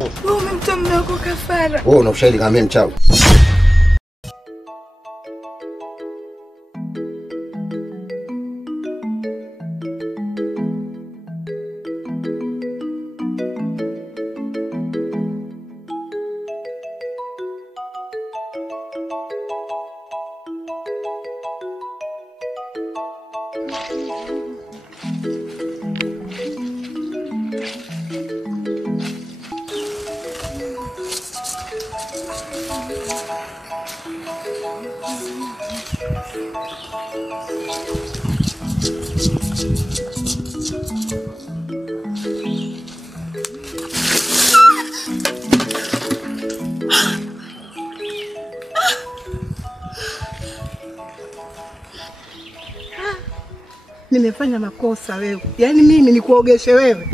Wewe umemtoa mdogo kafara. Wewe una ushahidi kama mimi mchawi? Nimefanya makosa wewe. Yaani mimi nikuogeshe wewe.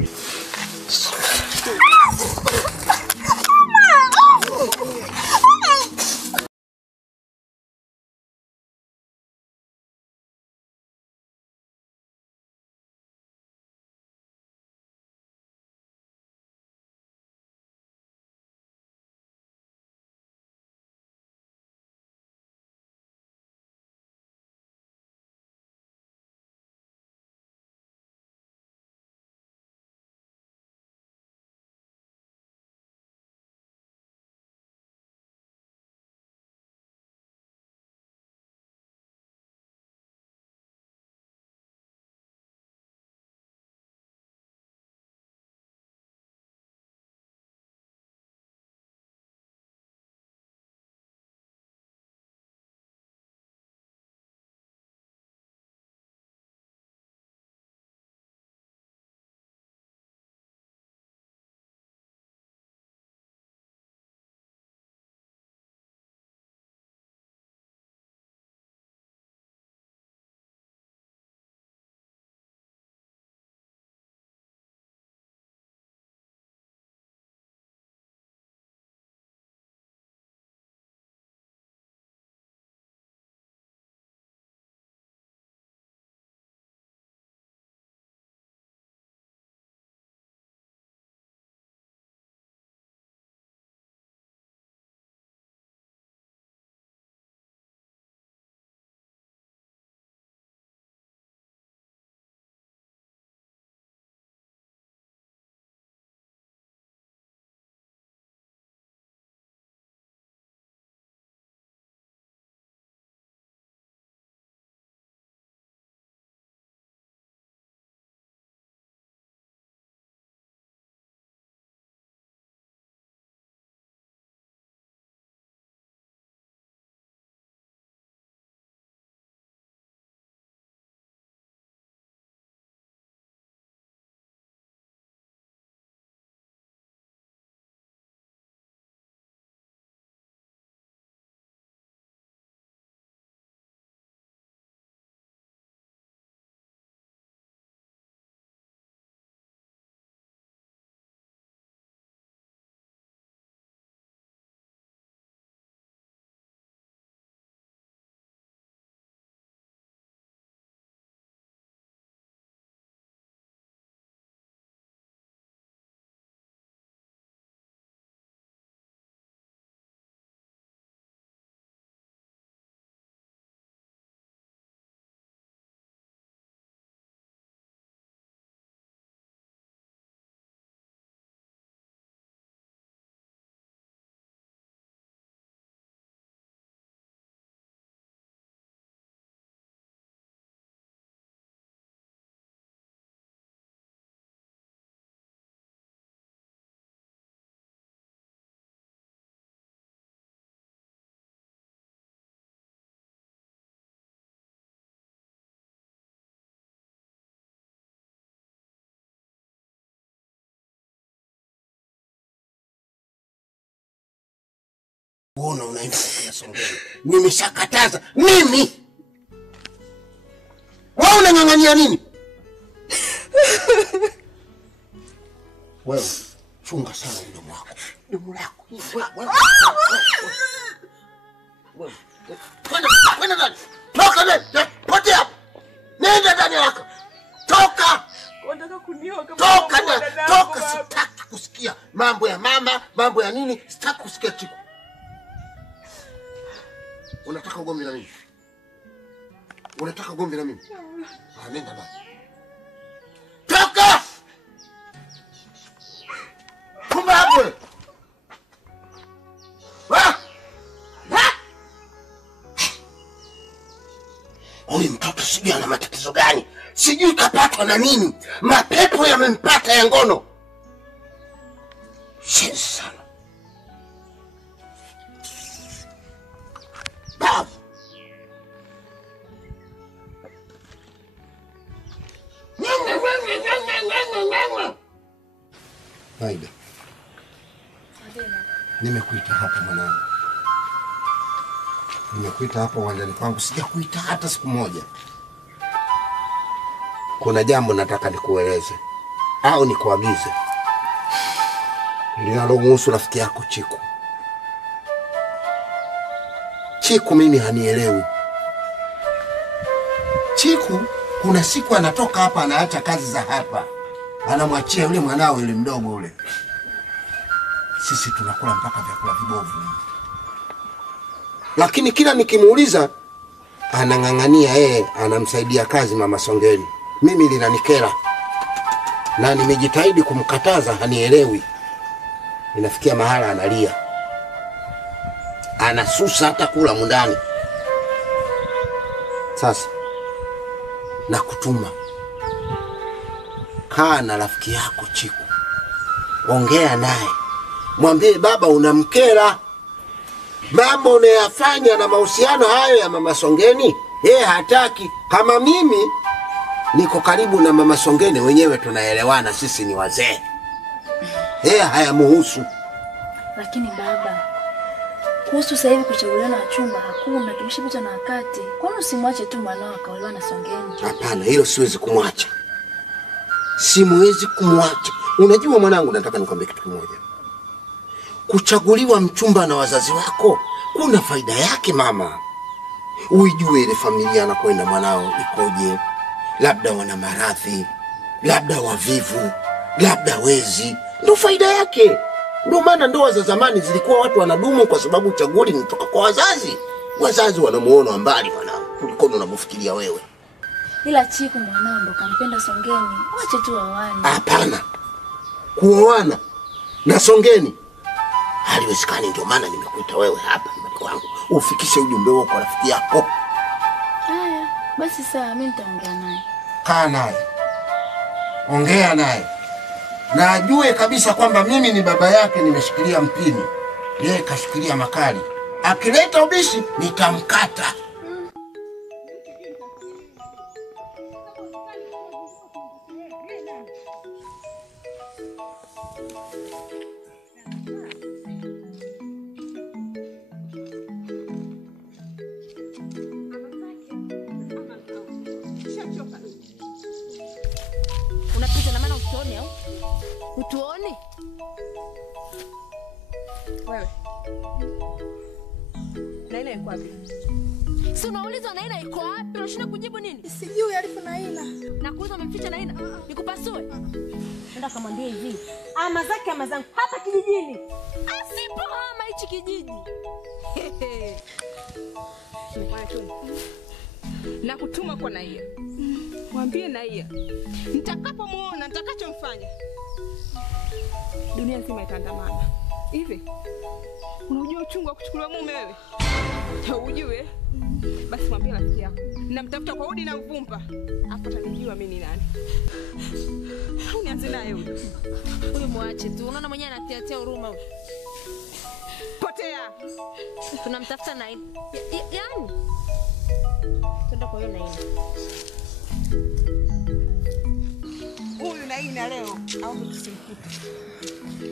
Uona unaenda kwa Songea. Nimeshakataza mimi. Wewe unang'ang'ania nini? Wewe funga sana mdomo wako. Mdomo wako. Wewe. Kwenda ndani. Toka ndani. Potea. Nenda ndani yako. Toka. Unataka kunioa kama toka, sitaki kusikia. mambo ya mama, mambo ya nini, sitaki kusikia Chiku. Unataka ugomvi na mimi? Unataka ugomvi na mimi? Nenda basi. Toka! Kumabwe! Huyu mtoto sijui ana matatizo gani. Sijui kapatwa na nini. Mapepo yamempata ya ngono. Shenzi sana. Babu. Aida. Nimekuita hapa mwanangu. Nimekuita hapa uwanjani kwangu, sijakuita hata siku moja. Kuna jambo nataka nikueleze au nikuagize. Linalomhusu rafiki yako Chiku. Chiku mimi hanielewi. Chiku kuna siku anatoka hapa anaacha kazi za hapa. Anamwachia yule mwanao yule mdogo yule. Sisi tunakula mpaka vyakula vibovu. Lakini kila nikimuuliza anang'ang'ania yeye anamsaidia kazi mama Songeni. Mimi linanikera. Na nimejitahidi kumkataza hanielewi. Inafikia mahala analia. Anasusa hata kula mundani. Sasa nakutuma. Kaa na rafiki yako Chiku. Ongea naye. Mwambie baba unamkera. Mambo unayafanya na mahusiano hayo ya mama Songeni, yeye hataki. Kama mimi niko karibu na mama Songeni, wenyewe tunaelewana, sisi ni wazee. Yeye hayamuhusu. Lakini baba, kuhusu sasa hivi kuchaguliwa na chumba hakuna, tumeshapita na wakati. Kwani usimwache tu mwanao akaolewa na Songeni? Hapana, hilo siwezi kumwacha. Simwezi kumwacha. Unajua mwanangu, nataka nikwambie kitu kimoja. Kuchaguliwa mchumba na wazazi wako kuna faida yake mama. Uijue ile familia anakwenda mwanao ikoje. Labda wana maradhi, labda wavivu, labda wezi. Ndio faida yake. Ndio maana ndoa za zamani zilikuwa watu wanadumu kwa sababu chaguzi linatoka kwa wazazi. Wazazi wanamuona mbali mwanao kuliko unamfikiria wewe. Ila Chiku mwanao ndo kampenda Songeni. Wache tu waoane. Hapana. Kuoana na Songeni haliwezekani, ndio maana nimekuita wewe hapa nyumbani kwangu. Ufikishe ujumbe wako kwa rafiki yako. Haya, basi sawa, mimi nitaongea naye. Kaa naye. Ongea naye. Na ajue kabisa kwamba mimi ni baba yake, nimeshikilia mpini. Yeye kashikilia makali. Akileta ubishi nitamkata. Unapita na maana utuone au? Utuone? Wewe. Naina yuko wapi? Si unauliza Naina yuko wapi? Unashinda kujibu nini? Sijui alipo Naina. Na kuuliza umemficha Naina? Nikupasue. Nenda kamwambie hivi. Ama zake ama zangu hapa kijijini. Asipo ama hichi kijiji. Nikwambia tu. Na kutuma kwa Naia. Mwambie Naia. Nitakapomuona nitakachomfanya. Dunia nzima itaandamana. Hivi? Unajua uchungu wa kuchukuliwa mume wewe? Ujue? Basi mwambie rafiki yako. Ninamtafuta kwa udi na uvumba. Hapo atanijua mimi ni nani. Au nianze naye huyo? Huyo muache tu. Unaona mwenyewe anatiatia huruma huyo. Potea. Tunamtafuta Naina. Yaani? Twende kwa hiyo Naina. Huyu Naina leo au tusimkuta.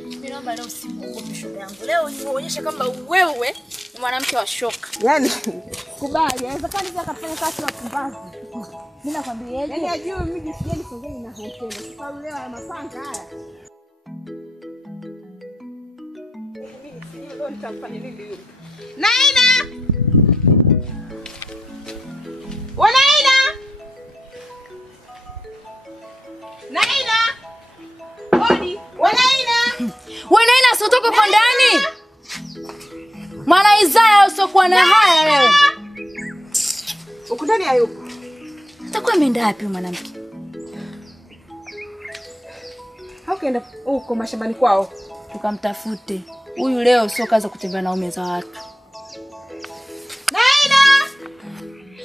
Mimi naomba leo usimuogope shoga yangu. Leo nionyeshe kama wewe ni mwanamke wa shoka. Yaani kubali, inawezekana pia akafanya kazi na pumbazi. Mimi nakwambiaje? yaani ajue mimi sijeni Songeni na hotel. Sababu leo ya mapanga haya. Mimi sijui leo nitafanya nini yule. Naina! Wanaina! Naina! Odi! Wanaina! Wana si utoke kwa ndani. Mwana Isaya usokuwa na haya wewe. Uko ndani hayupo. Utakuwa ameenda wapi mwanamke? Haukaenda huko mashambani kwao. Tukamtafute. Huyu leo sio kaza kutembea na ume za watu. Naina!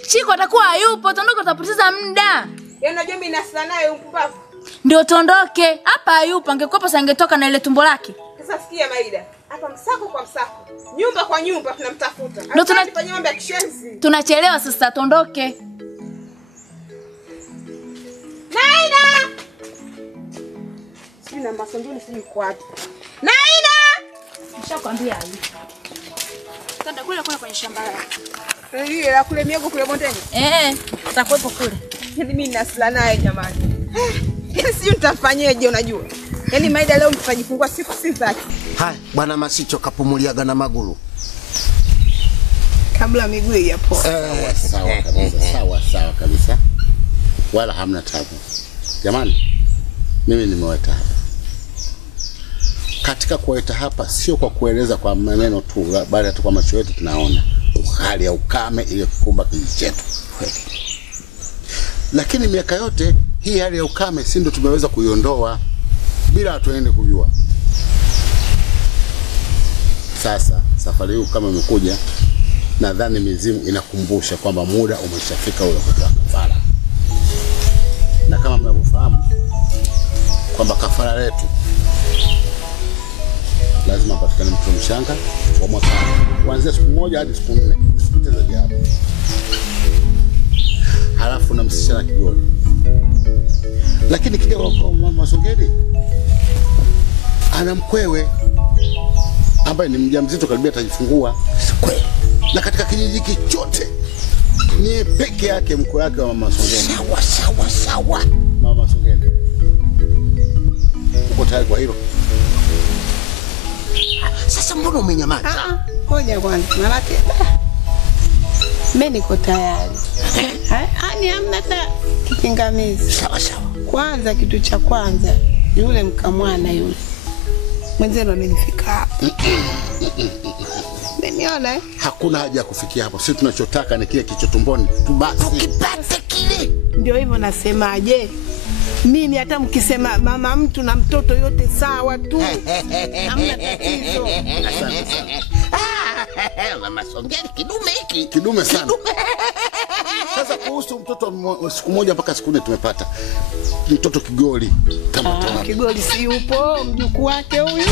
Chiko atakuwa hayupo, tondoka utapoteza muda. Yaani unajua mimi nasala naye mpumbavu. Ndio tondoke. Hapa hayupo, angekuwa sangetoka na ile tumbo lake. Sasa sikia Maida. Hapa msako kwa msako. Nyumba kwa nyumba tunamtafuta. Ndio tunafanya mambo ya kishenzi. Tunachelewa sasa, tondoke. Naina! Sina masondoni sijui kwa wapi. Naina! Nishakwambia hivi. Tanda kule kwenye shamba lako. Ile la kule miego kule bondeni. Utakuwepo kule. Yaani mimi nasala naye jamani. Yaani sijui nitafanyaje unajua. Yaani Maida leo mtajifungua siku si zake. Hai, bwana Masicho kapumuliaga na maguru. Kabla miguu ya poa. Sawa kabisa. Sawa kabisa. Wala hamna tabu. Jamani, mimi nimeweta hapa. Katika kuweta hapa sio kwa kueleza kwa maneno tu, bali hata kwa macho yetu tunaona hali ya ukame iliyokumba kijiji chetu. Lakini miaka yote hii hali ya ukame si ndio tumeweza kuiondoa bila hatuende kujua. Sasa safari hii kama imekuja, nadhani mizimu inakumbusha kwamba muda umeshafika ule kutoa kafara. Na kama mnavyofahamu kwamba kafara letu lazima patikane mtoto mchanga wa mwaka kuanzia siku 1 hadi siku 4, usipiteze hapo. Halafu na msichana kigoli. Lakini kile kwa mama Songeli ana mkwewe ambaye ni mjamzito karibia atajifungua. Kweli. Na katika kijiji chote ni peke yake mkwe wake wa mama Songeli. Sawa. Mama Songeli. Uko tayari kwa hilo? Sasa mbona umenyamaza? Ngoja kwanza, malaki. Mimi niko tayari. Yaani hamna hata kipingamizi. Sawa. Kwanza kitu cha kwanza, yule mkamwana yule. Mwenzenu amenifika hapa. Mmeniona? Hakuna haja ya kufikia hapo. Sisi tunachotaka ni kile kicho tumboni tu basi. Ukipata kile. Ndio hivyo nasemaje? Mimi hata mkisema mama mtu na mtoto yote sawa tu. Hamna tatizo. Asante sana. Mama Songeli kidume hiki. Kidume sana. Sasa kuhusu mtoto siku 1 mpaka siku 4 tumepata. Mtoto kigoli kama Kigoli si yupo, mjukuu wake huyu.